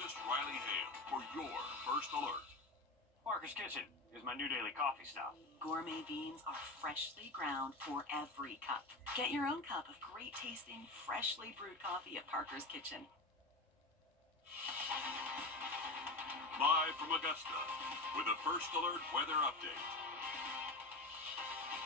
meteorologist Riley Hale for your first alert. Parker's Kitchen is my new daily coffee stop. Gourmet beans are freshly ground for every cup. Get your own cup of great tasting, freshly brewed coffee at Parker's Kitchen. Live from Augusta with a first alert weather update.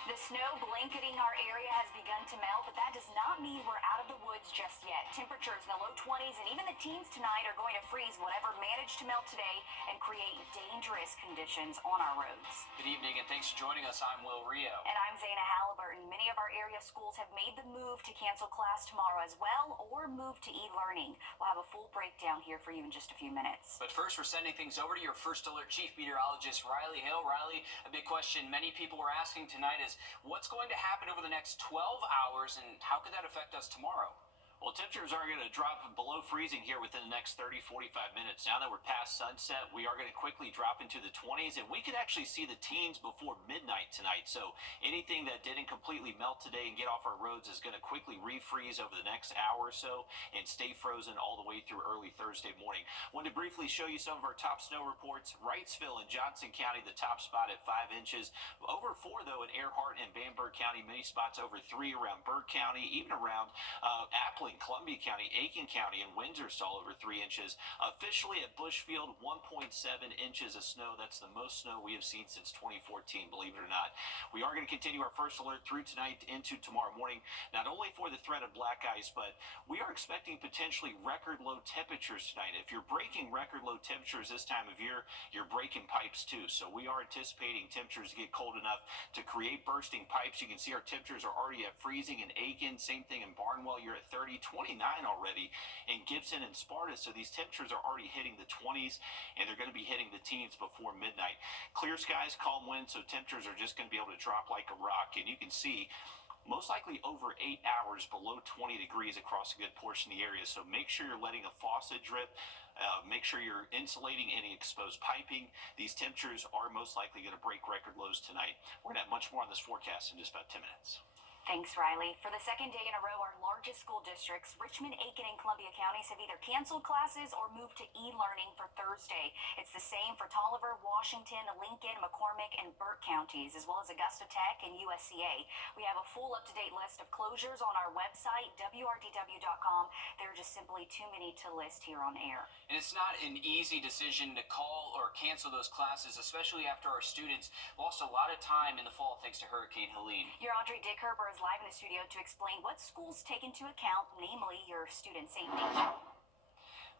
The snow blanketing our area has begun to melt, but that does not mean we're out of the woods just yet. Temperatures in the low 20s and even the teens tonight are going to freeze whatever managed to melt today and create dangerous conditions on our roads. Good evening and thanks for joining us. I'm Wrdw. And I'm Zaina Halliburton. Many of our area schools have made the move to cancel class tomorrow as well or move to e-learning. We'll have a full breakdown here for you in just a few minutes. But first, we're sending things over to your first alert chief meteorologist, Riley Hale. Riley, a big question many people were asking tonight is what's going to happen over the next 12 hours and how could that affect us tomorrow? Well, temperatures are going to drop below freezing here within the next 30, 45 minutes. Now that we're past sunset, we are going to quickly drop into the 20s, and we could actually see the teens before midnight tonight. So anything that didn't completely melt today and get off our roads is going to quickly refreeze over the next hour or so and stay frozen all the way through early Thursday morning. Wanted to briefly show you some of our top snow reports. Wrightsville and Johnson County, the top spot at 5 inches. Over 4, though, in Earhart and Bamberg County. Many spots over 3 around Burke County, even around Appling, Columbia County, Aiken County, and Windsor saw over 3 inches. Officially at Bushfield, 1.7 inches of snow. That's the most snow we have seen since 2014, believe it or not. We are going to continue our first alert through tonight into tomorrow morning, not only for the threat of black ice, but we are expecting potentially record low temperatures tonight. If you're breaking record low temperatures this time of year, you're breaking pipes too. So we are anticipating temperatures to get cold enough to create bursting pipes. You can see our temperatures are already at freezing in Aiken. Same thing in Barnwell. You're at 30, 29 already in Gibson and Sparta. So these temperatures are already hitting the 20s and they're going to be hitting the teens before midnight. Clear skies, calm winds, so temperatures are just going to be able to drop like a rock. And you can see most likely over 8 hours below 20 degrees across a good portion of the area. So make sure you're letting a faucet drip. Make sure you're insulating any exposed piping. These temperatures are most likely going to break record lows tonight. We're going to have much more on this forecast in just about 10 minutes. Thanks, Riley. For the second day in a row, our largest school districts, Richmond, Aiken, and Columbia counties, have either canceled classes or moved to e-learning for Thursday. It's the same for Tolliver, Washington, Lincoln, McCormick, and Burke counties, as well as Augusta Tech and USCA. We have a full up-to-date list of closures on our website, wrdw.com. There are just simply too many to list here on air. And it's not an easy decision to call or cancel those classes, especially after our students lost a lot of time in the fall thanks to Hurricane Helene. Your Audrey Dickherber is live in the studio to explain what schools take into account, namely your student safety.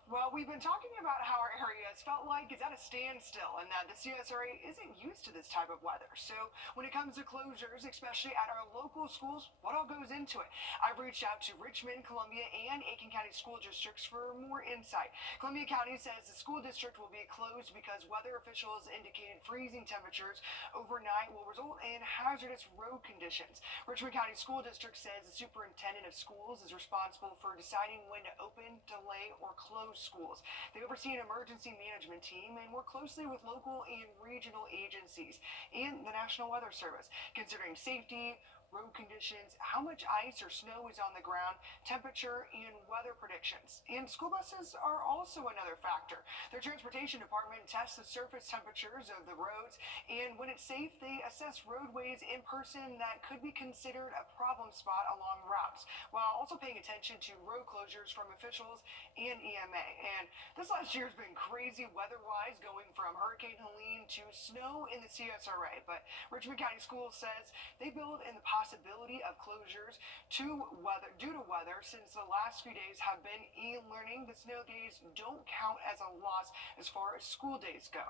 Well, we've been talking about how our area has felt like it's at a standstill and that the CSRA isn't used to this type of weather. So when it comes to closures, especially at our local schools, what all goes into it? I've reached out to Richmond, Columbia, and Aiken County school districts for more insight. Columbia County says the school district will be closed because weather officials indicated freezing temperatures overnight will result in hazardous road conditions. Richmond County School District says the superintendent of schools is responsible for deciding when to open, delay, or close schools. They oversee an emergency management team and work closely with local and regional agencies and the National Weather Service, considering safety, road conditions, how much ice or snow is on the ground, temperature, and weather predictions. And school buses are also another factor. Their transportation department tests the surface temperatures of the roads, and when it's safe, they assess roadways in person that could be considered a problem spot along routes, while also paying attention to road closures from officials and EMA. And this last year has been crazy weather-wise, going from Hurricane Helene to snow in the CSRA. But Richmond County Schools says they build in the possibility of closures due to weather since the last few days have been e-learning. The snow days don't count as a loss as far as school days go.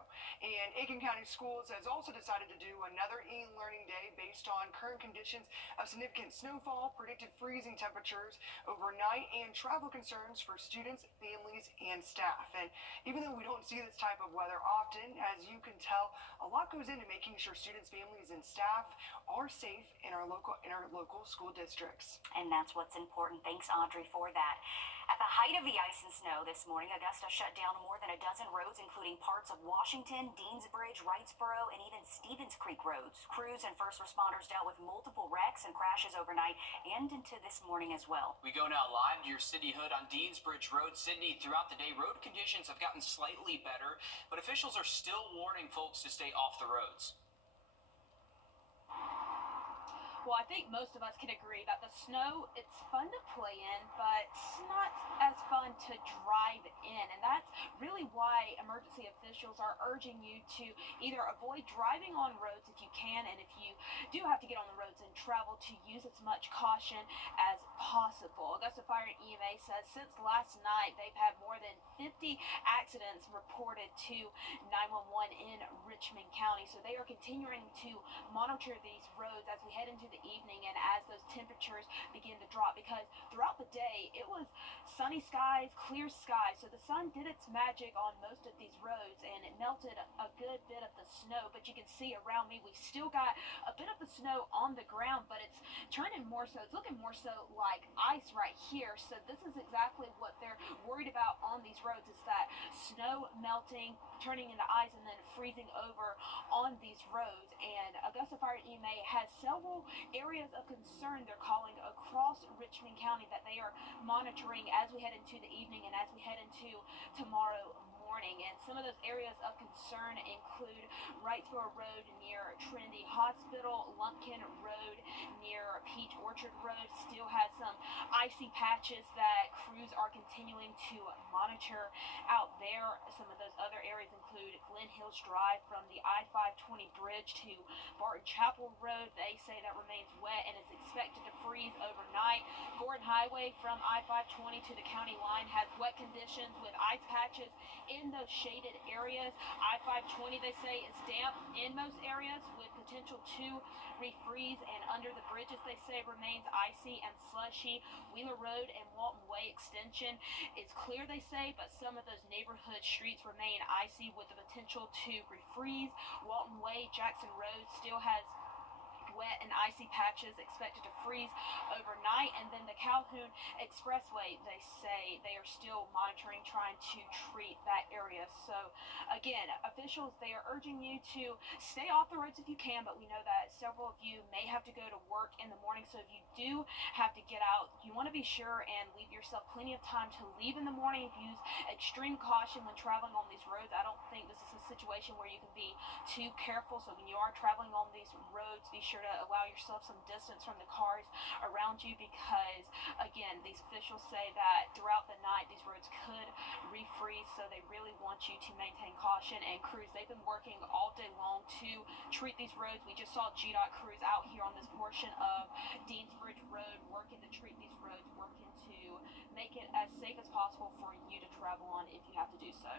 And Aiken County Schools has also decided to do another e-learning day based on current conditions of significant snowfall, predicted freezing temperatures overnight, and travel concerns for students, families, and staff. And even though we don't see this type of weather often, as you can tell, a lot goes into making sure students, families, and staff are safe in our local interlocal school districts. And that's what's important. Thanks, Audrey, for that. At the height of the ice and snow this morning, Augusta shut down more than a dozen roads, including parts of Washington, Deansbridge, Wrightsboro, and even Stevens Creek roads. Crews and first responders dealt with multiple wrecks and crashes overnight and into this morning as well. We go now live to your City Hood on Deansbridge Road. Sydney, throughout the day, road conditions have gotten slightly better, but officials are still warning folks to stay off the roads. Well, I think most of us can agree that the snow, it's fun to play in, but it's not as fun to drive in. And that's really why emergency officials are urging you to either avoid driving on roads if you can, and if you do have to get on the roads and travel, to use as much caution as possible. Augusta Fire and EMA says since last night, they've had more than 50 accidents reported to 911 in Richmond County. So they are continuing to monitor these roads as we head into the evening and as those temperatures begin to drop, because throughout the day it was sunny skies, clear skies, so the sun did its magic on most of these roads and it melted a good bit of the snow. But you can see around me we still got a bit of the snow on the ground, but it's turning more so, it's looking more so like ice right here. So this is exactly what they're worried about on these roads, is that snow melting, turning into ice, and then freezing over on these roads. And Augusta Fire and EMA has several areas of concern they're calling across Richmond County that they are monitoring as we head into the evening and as we head into tomorrow morning. And some of those areas of concern include Wrightsboro Road near Trinity Hospital, Lumpkin Road near Peach Orchard Road still has some icy patches that crews are continuing to monitor out there. Some of those other areas include Glen Hills Drive from the I-520 bridge to Barton Chapel Road. They say that remains wet and is expected to freeze overnight. Gordon Highway from I-520 to the county line has wet conditions with ice patches in those shaded areas. I-520, they say, is damp in most areas with potential to refreeze, and under the bridges, they say, remains icy and slushy. Wheeler Road and Walton Way extension is clear, they say, but some of those neighborhood streets remain icy with the potential to refreeze. Walton Way, Jackson Road still has wet and icy patches expected to freeze overnight. And then the Calhoun Expressway, they say they are still monitoring, trying to treat that area. So again, officials, they are urging you to stay off the roads if you can, but we know that several of you may have to go to work in the morning. So if you do have to get out, you want to be sure and leave yourself plenty of time to leave in the morning. Use extreme caution when traveling on these roads. I don't think this is a situation where you can be too careful. So when you are traveling on these roads, be sure to allow yourself some distance from the cars around you, because again, these officials say that throughout the night these roads could refreeze. So they really want you to maintain caution. And crews, they've been working all day long to treat these roads. We just saw GDOT crews out here on this portion of Deansbridge Road working to treat these roads, working to make it as safe as possible for you to travel on if you have to do so.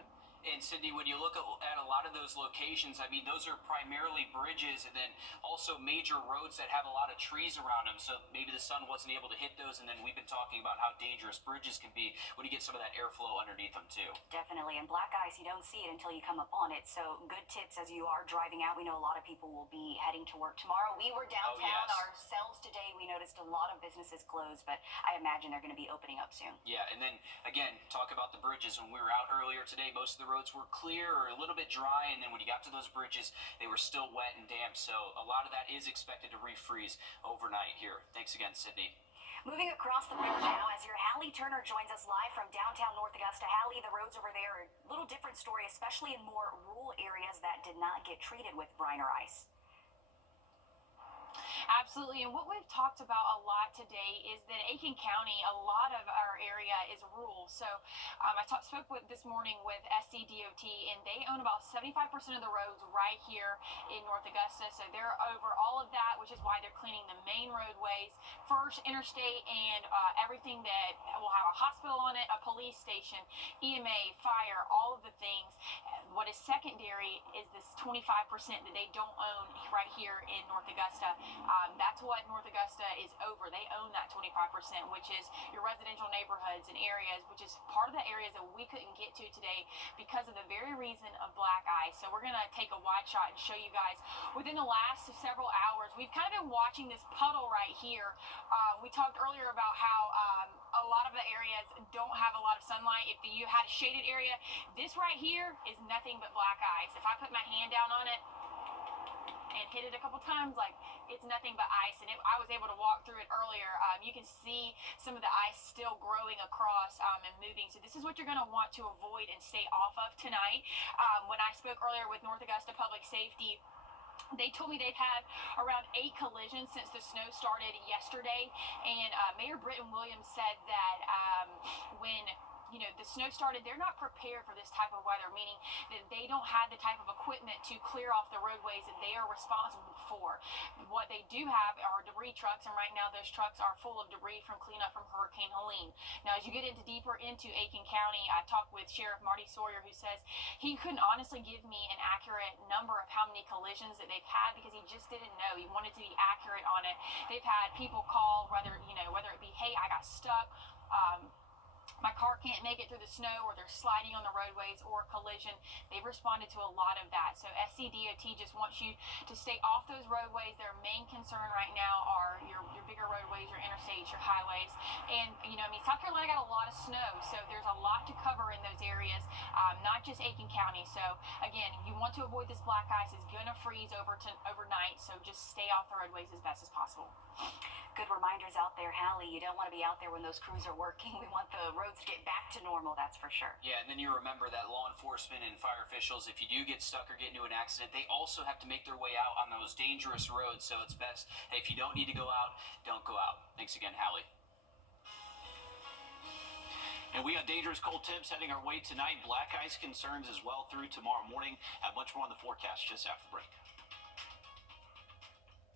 And Cindy, when you look at a lot of those locations, I mean, those are primarily bridges and then also major roads that have a lot of trees around them. So maybe the sun wasn't able to hit those. And then we've been talking about how dangerous bridges can be when you get some of that airflow underneath them too. Definitely. And black ice, you don't see it until you come up on it. So good tips as you are driving out. We know a lot of people will be heading to work tomorrow. We were downtown ourselves today. We noticed a lot of businesses closed, but I imagine they're going to be opening up soon. Yeah, and then again, talk about the bridges. When we were out earlier today, most of the roads were clear or a little bit dry, and then when you got to those bridges, they were still wet and damp. So a lot of that is expected to refreeze overnight here. Thanks again, Sydney. Moving across the river now, as your Hallie Turner joins us live from downtown North Augusta. Hallie, the roads over there are a little different story, especially in more rural areas that did not get treated with brine or ice. Absolutely, and what we've talked about a lot today is that Aiken County, a lot of our area is rural. So I spoke this morning with SCDOT, and they own about 75% of the roads right here in North Augusta. So they're over all of that, which is why they're cleaning the main roadways, first interstate, and everything that will have a hospital on it, a police station, EMA, fire, all of the things. What is secondary is this 25% that they don't own right here in North Augusta. That's what North Augusta is over. They own that 25%, which is your residential neighborhoods and areas, which is part of the areas that we couldn't get to today because of the very reason of black ice. So we're going to take a wide shot and show you guys within the last several hours. We've kind of been watching this puddle right here. We talked earlier about how a lot of the areas don't have a lot of sunlight. If you had a shaded area, this right here is nothing but black ice. If I put my hand down on it and hit it a couple times, like, it's nothing but ice. And I was able to walk through it earlier. You can see some of the ice still growing across and moving. So this is what you're going to want to avoid and stay off of tonight. When I spoke earlier with North Augusta Public Safety, they told me they've had around 8 collisions since the snow started yesterday. And Mayor Britton Williams said that when the snow started, they're not prepared for this type of weather, meaning that they don't have the type of equipment to clear off the roadways that they are responsible for. What they do have are debris trucks, and right now those trucks are full of debris from cleanup from Hurricane Helene. Now, as you get deeper into Aiken County, I talked with Sheriff Marty Sawyer, who says he couldn't honestly give me an accurate number of how many collisions that they've had because he just didn't know. He wanted to be accurate on it. They've had people call, whether it be, hey, I got stuck, my car can't make it through the snow, or they're sliding on the roadways, or a collision. They've responded to a lot of that. So SCDOT just wants you to stay off those roadways. Their main concern right now are your bigger roadways, your interstates, your highways. And, South Carolina got a lot of snow, so there's a lot to cover in those areas, not just Aiken County. So, again, you want to avoid this black ice. It's going to freeze overnight, so just stay off the roadways as best as possible. Good reminders out there, Hallie. You don't want to be out there when those crews are working. We want the roads to get back to normal, that's for sure. Yeah, and then you remember that law enforcement and fire officials, if you do get stuck or get into an accident, they also have to make their way out on those dangerous roads. So it's best, hey, if you don't need to go out, don't go out. Thanks again, Hallie. And we got dangerous cold temps heading our way tonight. Black ice concerns as well through tomorrow morning. Have much more on the forecast just after the break.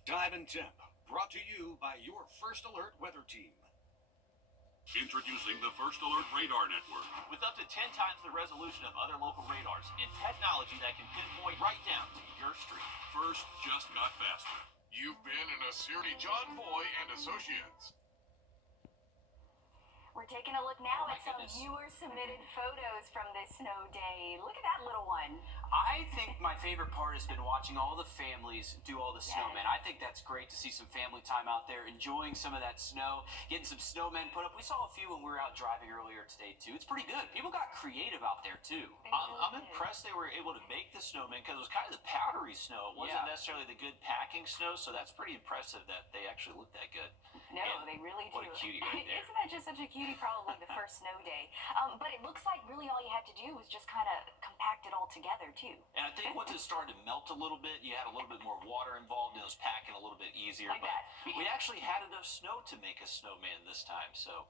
Time and Temp, brought to you by your First Alert weather team. Introducing the First Alert Radar Network. With up to 10 times the resolution of other local radars and technology that can pinpoint right down to your street. First just got faster. You've been in a Security John Boy and Associates. We're taking a look now at some goodness. viewer-submitted photos from this snow day. Look at that little one. I think my favorite part has been watching all the families do all the snowmen. I think that's great to see some family time out there, enjoying some of that snow, getting some snowmen put up. We saw a few when we were out driving earlier today, too. It's pretty good. People got creative out there, too. I'm impressed they were able to make the snowman because it was kind of the powdery snow. It wasn't necessarily the good packing snow, so that's pretty impressive that they actually looked that good. No, And they really do. what a cutie right there. Isn't that just such a cutie? Probably the first snow day. But it looks like really all you had to do was just kind of compact it all together, too. And I think once it started to melt a little bit, you had a little bit more water involved, and it was packing a little bit easier. Like but that. we actually had enough snow to make a snowman this time, so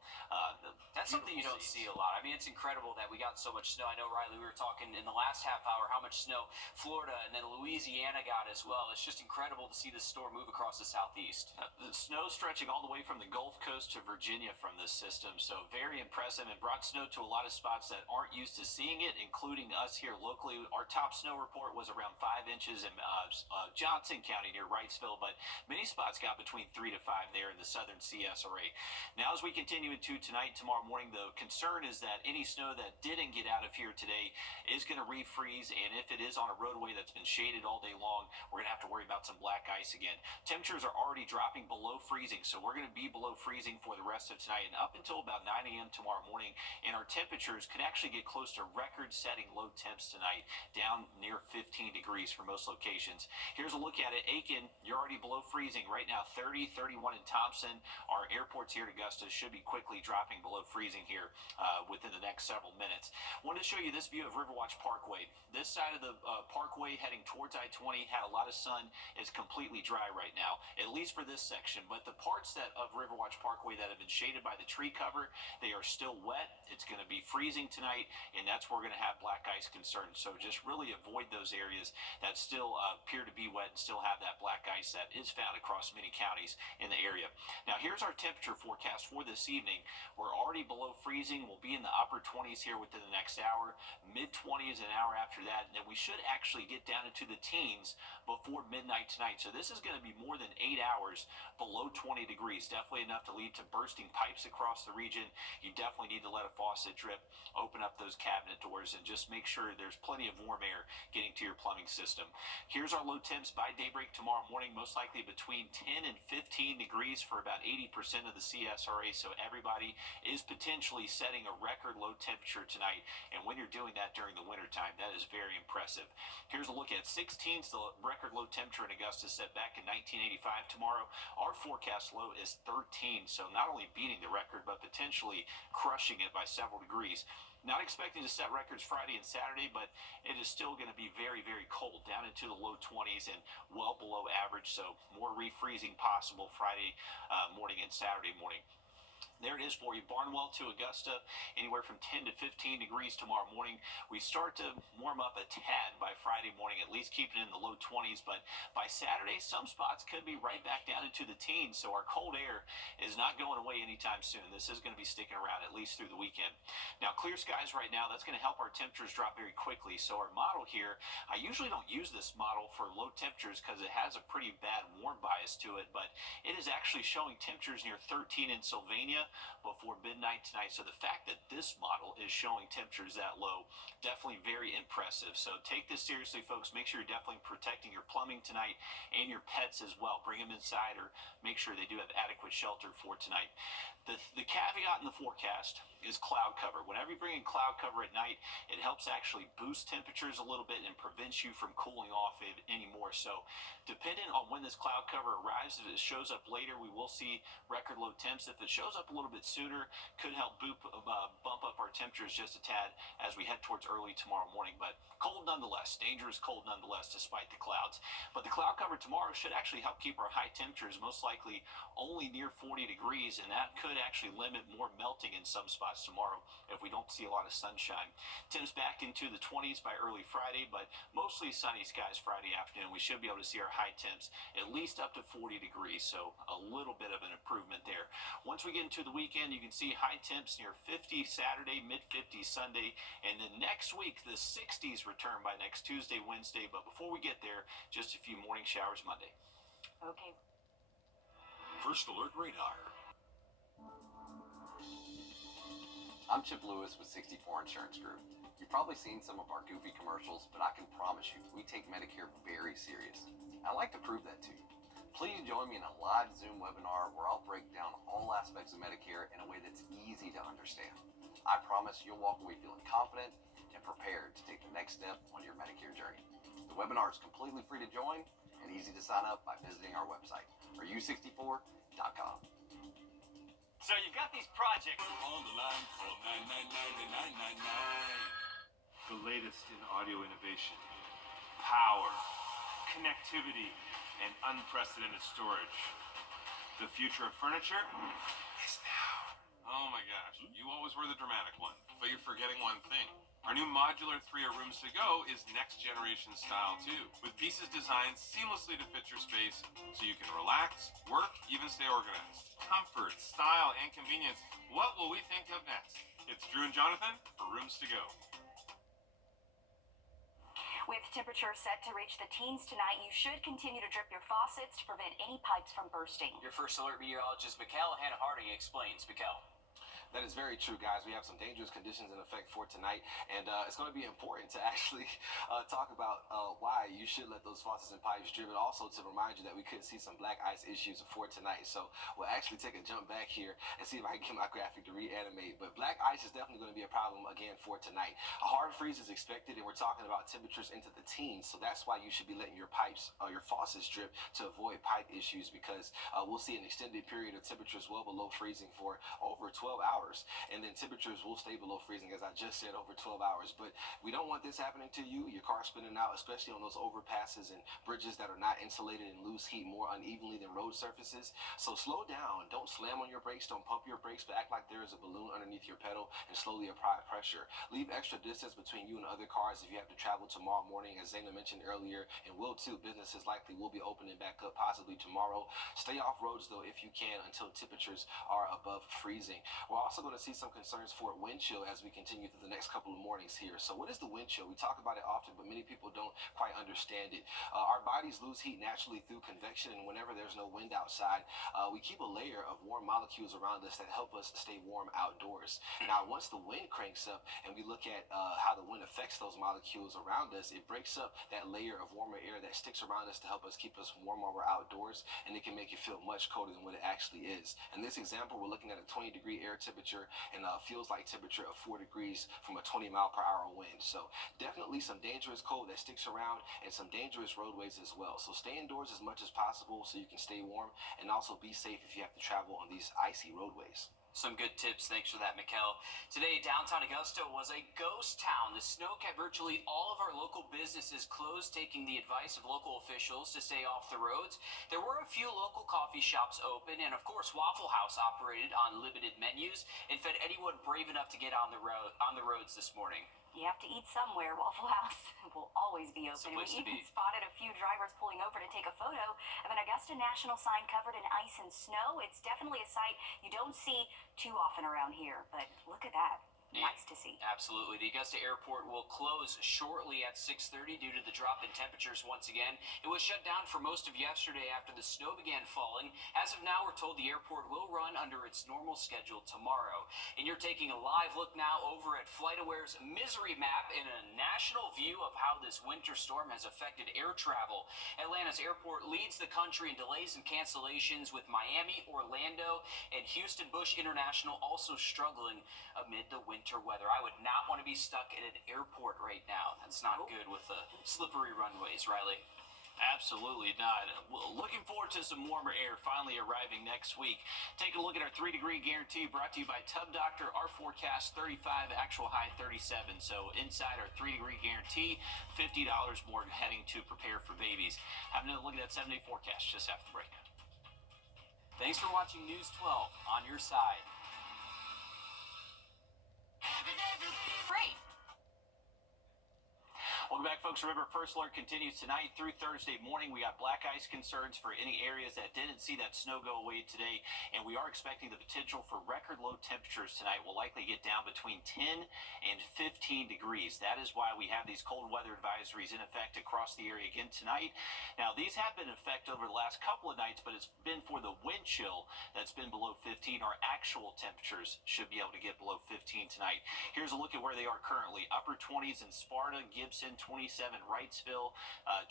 That's something you don't see a lot. I mean, it's incredible that we got so much snow. I know, Riley, we were talking in the last half hour how much snow Florida and then Louisiana got as well. It's just incredible to see this storm move across the southeast. The snow stretching all the way from the Gulf Coast to Virginia from this system, so very impressive, and brought snow to a lot of spots that aren't used to seeing it, including us here locally. Our top snow report was around 5 inches in Johnson County near Wrightsville, but many spots got between 3 to 5 there in the southern CSRA. Now, as we continue into tonight, tomorrow morning, the concern is that any snow that didn't get out of here today is going to refreeze, and if it is on a roadway that's been shaded all day long, we're going to have to worry about some black ice again. Temperatures are already dropping below freezing, so we're going to be below freezing for the rest of tonight and up until about 9 a.m. tomorrow morning, and our temperatures could actually get close to record-setting low temps tonight, down near 15 degrees for most locations. Here's a look at it. Aiken, you're already below freezing right now, 30, 31 in Thompson. Our airports here at Augusta should be quickly dropping below freezing here within the next several minutes. Wanted to show you this view of Riverwatch Parkway. This side of the parkway heading towards I-20 had a lot of sun. It's completely dry right now, at least for this section, but the parts of Riverwatch Parkway that have been shaded by the tree tree cover, they are still wet. It's going to be freezing tonight, and that's where we're going to have black ice concerns. So just really avoid those areas that still appear to be wet and still have that black ice that is found across many counties in the area. Now, here's our temperature forecast for this evening. We're already below freezing. We'll be in the upper 20s here within the next hour, mid-20s an hour after that, and then we should actually get down into the teens before midnight tonight. So this is going to be more than 8 hours below 20 degrees. Definitely enough to lead to bursting pipes across the region. You definitely need to let a faucet drip, open up those cabinet doors, and just make sure there's plenty of warm air getting to your plumbing system. Here's our low temps by daybreak tomorrow morning, most likely between 10 and 15 degrees for about 80% of the CSRA. So everybody is potentially setting a record low temperature tonight. And when you're doing that during the wintertime, that is very impressive. Here's a look at 16. The record low temperature in Augusta set back in 1985 tomorrow. Our forecast low is 13. So not only beating the record, but potentially crushing it by several degrees. Not expecting to set records Friday and Saturday, but it is still going to be very, very cold, down into the low 20s and well below average. So more refreezing possible Friday morning and Saturday morning. There it is for you. Barnwell to Augusta, anywhere from 10 to 15 degrees tomorrow morning. We start to warm up a tad by Friday morning, at least keeping it in the low 20s. But by Saturday, some spots could be right back down into the teens. So our cold air is not going away anytime soon. This is going to be sticking around at least through the weekend. Now, clear skies right now, that's going to help our temperatures drop very quickly. So our model here, I usually don't use this model for low temperatures because it has a pretty bad warm bias to it. But it is actually showing temperatures near 13 in Sylvania before midnight tonight. So the fact that this model is showing temperatures that low, definitely very impressive. So take this seriously, folks. Make sure you're definitely protecting your plumbing tonight and your pets as well. Bring them inside or make sure they do have adequate shelter for tonight. The caveat in the forecast is cloud cover. Whenever you bring in cloud cover at night, it helps actually boost temperatures a little bit and prevents you from cooling off anymore. So depending on when this cloud cover arrives, if it shows up later, we will see record low temps. If it shows up a little bit sooner, could help bump up our temperatures just a tad as we head towards early tomorrow morning. But cold nonetheless, dangerous cold nonetheless, despite the clouds. But the cloud cover tomorrow should actually help keep our high temperatures most likely only near 40 degrees, and that could actually limit more melting in some spots tomorrow if we don't see a lot of sunshine. Temps back into the 20s by early Friday, but mostly sunny skies Friday afternoon. We should be able to see our high temps at least up to 40 degrees, so a little bit of an improvement there. Once we get into the weekend, you can see high temps near 50 Saturday, mid-50s Sunday, and then next week the 60s return by next Tuesday, Wednesday. But before we get there, just a few morning showers Monday. Okay. First Alert Radar. I'm Chip Lewis with 64 Insurance Group. You've probably seen some of our goofy commercials, but I can promise you, we take Medicare very serious. I'd like to prove that to you. Please join me in a live Zoom webinar where I'll break down all aspects of Medicare in a way that's easy to understand. I promise you'll walk away feeling confident and prepared to take the next step on your Medicare journey. The webinar is completely free to join and easy to sign up by visiting our website, RU64.com. So you've got these projects. On the line, call 999-9999. The latest in audio innovation, power, connectivity, and unprecedented storage. The future of furniture is now. Oh my gosh, you always were the dramatic one, but you're forgetting one thing. Our new modular 3 rooms to go is next generation style too, with pieces designed seamlessly to fit your space so you can relax, work, even stay organized. Comfort, style, and convenience. What will we think of next? It's Drew and Jonathan for Rooms to Go. With temperatures set to reach the teens tonight, you should continue to drip your faucets to prevent any pipes from bursting. Your first alert meteorologist, Mikkel Hannah-Harding, explains. Mikkel. That is very true, guys. We have some dangerous conditions in effect for tonight, and it's going to be important to actually talk about why you should let those faucets and pipes drip, and also to remind you that we could see some black ice issues for tonight. So we'll actually take a jump back here and see if I can get my graphic to reanimate. But black ice is definitely going to be a problem again for tonight. A hard freeze is expected, and we're talking about temperatures into the teens, so that's why you should be letting your pipes or your faucets drip to avoid pipe issues, because we'll see an extended period of temperatures well below freezing for over 12 hours. hours, and then temperatures will stay below freezing, as I just said, over 12 hours. But we don't want this happening to you. Your car spinning out, especially on those overpasses and bridges that are not insulated and lose heat more unevenly than road surfaces. So slow down. Don't slam on your brakes. Don't pump your brakes, but act like there is a balloon underneath your pedal and slowly apply pressure. Leave extra distance between you and other cars if you have to travel tomorrow morning, as Zayna mentioned earlier, and will too. Businesses likely will be opening back up possibly tomorrow. Stay off roads though if you can until temperatures are above freezing. We're also going to see some concerns for wind chill as we continue through the next couple of mornings here. So what is the wind chill? We talk about it often, but many people don't quite understand it. Our bodies lose heat naturally through convection, and whenever there's no wind outside, we keep a layer of warm molecules around us that help us stay warm outdoors. Now, once the wind cranks up and we look at how the wind affects those molecules around us, it breaks up that layer of warmer air that sticks around us to help us keep us warm while we're outdoors, and it can make you feel much colder than what it actually is. In this example, we're looking at a 20-degree air temperature and feels like temperature of 4 degrees from a 20-mile-per-hour wind. So definitely some dangerous cold that sticks around and some dangerous roadways as well. So stay indoors as much as possible so you can stay warm, and also be safe if you have to travel on these icy roadways. Some good tips. Thanks for that, Mikkel. Today, downtown Augusta was a ghost town. The snow kept virtually all of our local businesses closed, taking the advice of local officials to stay off the roads. There were a few local coffee shops open, and of course, Waffle House operated on limited menus and fed anyone brave enough to get on the roads this morning. You have to eat somewhere. Waffle House will always be open. We even spotted a few drivers pulling over to take a photo of an Augusta National sign covered in ice and snow. It's definitely a sight you don't see too often around here, but look at that. Nice to see. Absolutely. The Augusta Airport will close shortly at 6:30 due to the drop in temperatures once again. It was shut down for most of yesterday after the snow began falling. As of now, we're told the airport will run under its normal schedule tomorrow. And you're taking a live look now over at FlightAware's misery map in a national view of how this winter storm has affected air travel. Atlanta's airport leads the country in delays and cancellations, with Miami, Orlando, and Houston Bush International also struggling amid the winter weather. I would not want to be stuck at an airport right now. That's not good with the slippery runways, Riley. Absolutely not. Well, looking forward to some warmer air finally arriving next week. Take a look at our 3-degree guarantee brought to you by Tub Doctor. Our forecast 35, actual high 37. So inside our 3-degree guarantee, $50 more heading to prepare for babies. Have another look at that 7-day forecast just after the break. Thanks for watching News 12 on your side. Great. Welcome back, folks. Remember, First Alert continues tonight through Thursday morning. We got black ice concerns for any areas that didn't see that snow go away today, and we are expecting the potential for record low temperatures tonight. We'll likely get down between 10 and 15 degrees. That is why we have these cold weather advisories in effect across the area again tonight. Now, these have been in effect over the last couple of nights, but it's been for the wind chill that's been below 15. Our actual temperatures should be able to get below 15 tonight. Here's a look at where they are currently. Upper 20s in Sparta, Gibson, 27 Wrightsville,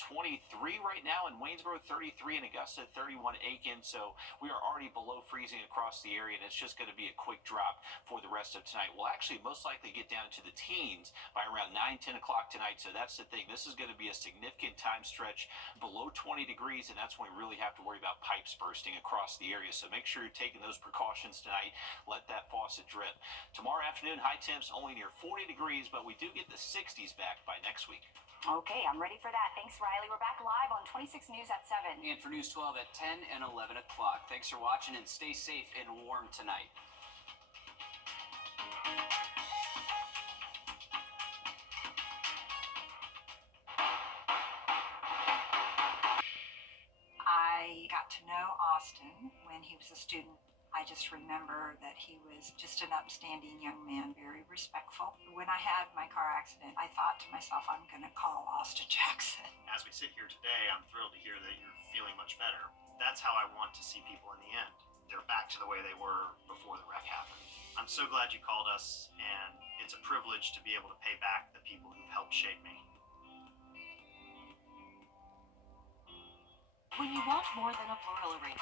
23 right now in Waynesboro, 33 in Augusta, 31 Aiken. So we are already below freezing across the area, and it's just going to be a quick drop for the rest of tonight. We'll actually most likely get down to the teens by around 9, 10 o'clock tonight. So that's the thing. This is going to be a significant time stretch below 20 degrees, and that's when we really have to worry about pipes bursting across the area. So make sure you're taking those precautions tonight. Let that faucet drip. Tomorrow afternoon, high temps only near 40 degrees, but we do get the 60s back by next week. Okay, I'm ready for that. Thanks, Riley. We're back live on 26 News at 7. And for News 12 at 10 and 11 o'clock. Thanks for watching, and stay safe and warm tonight. I got to know Austin when he was a student. I just remember that he was just an upstanding young man, very respectful. When I had my car accident, I thought to myself, I'm going to call Austin Jackson. As we sit here today, I'm thrilled to hear that you're feeling much better. That's how I want to see people in the end. They're back to the way they were before the wreck happened. I'm so glad you called us, and it's a privilege to be able to pay back the people who've helped shape me. When you want more than a floral arrangement,